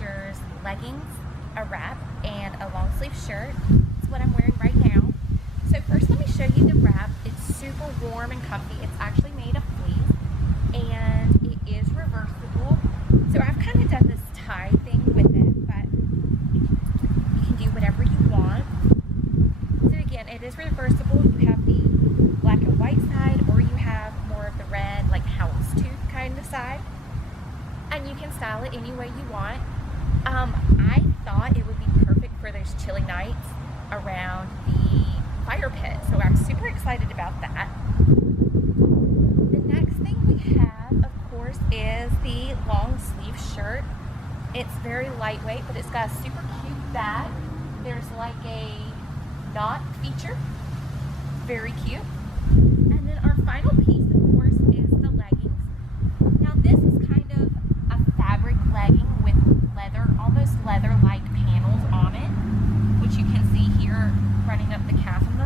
features leggings, a wrap, and a long sleeve shirt. It's what I'm wearing right now. So first let me show you the wrap. It's super warm and comfy. It's actually made of fleece and it is reversible. So I've kind of done this tie thing with it, but you can do whatever you want. So again, it is reversible. You have the black and white side, or you have more of the red, like houndstooth kind of side. And you can style it any way you want. I thought it would be perfect for those chilly nights around the fire pit, so I'm super excited about that. The next thing we have, of course, is the long sleeve shirt. It's very lightweight, but it's got a super cute bag. There's like a knot feature, very cute. And then our final piece, of course, is the leggings. Now this is kind of a fabric legging with leather, almost leather-like panels on it, which you can see here running up the calf and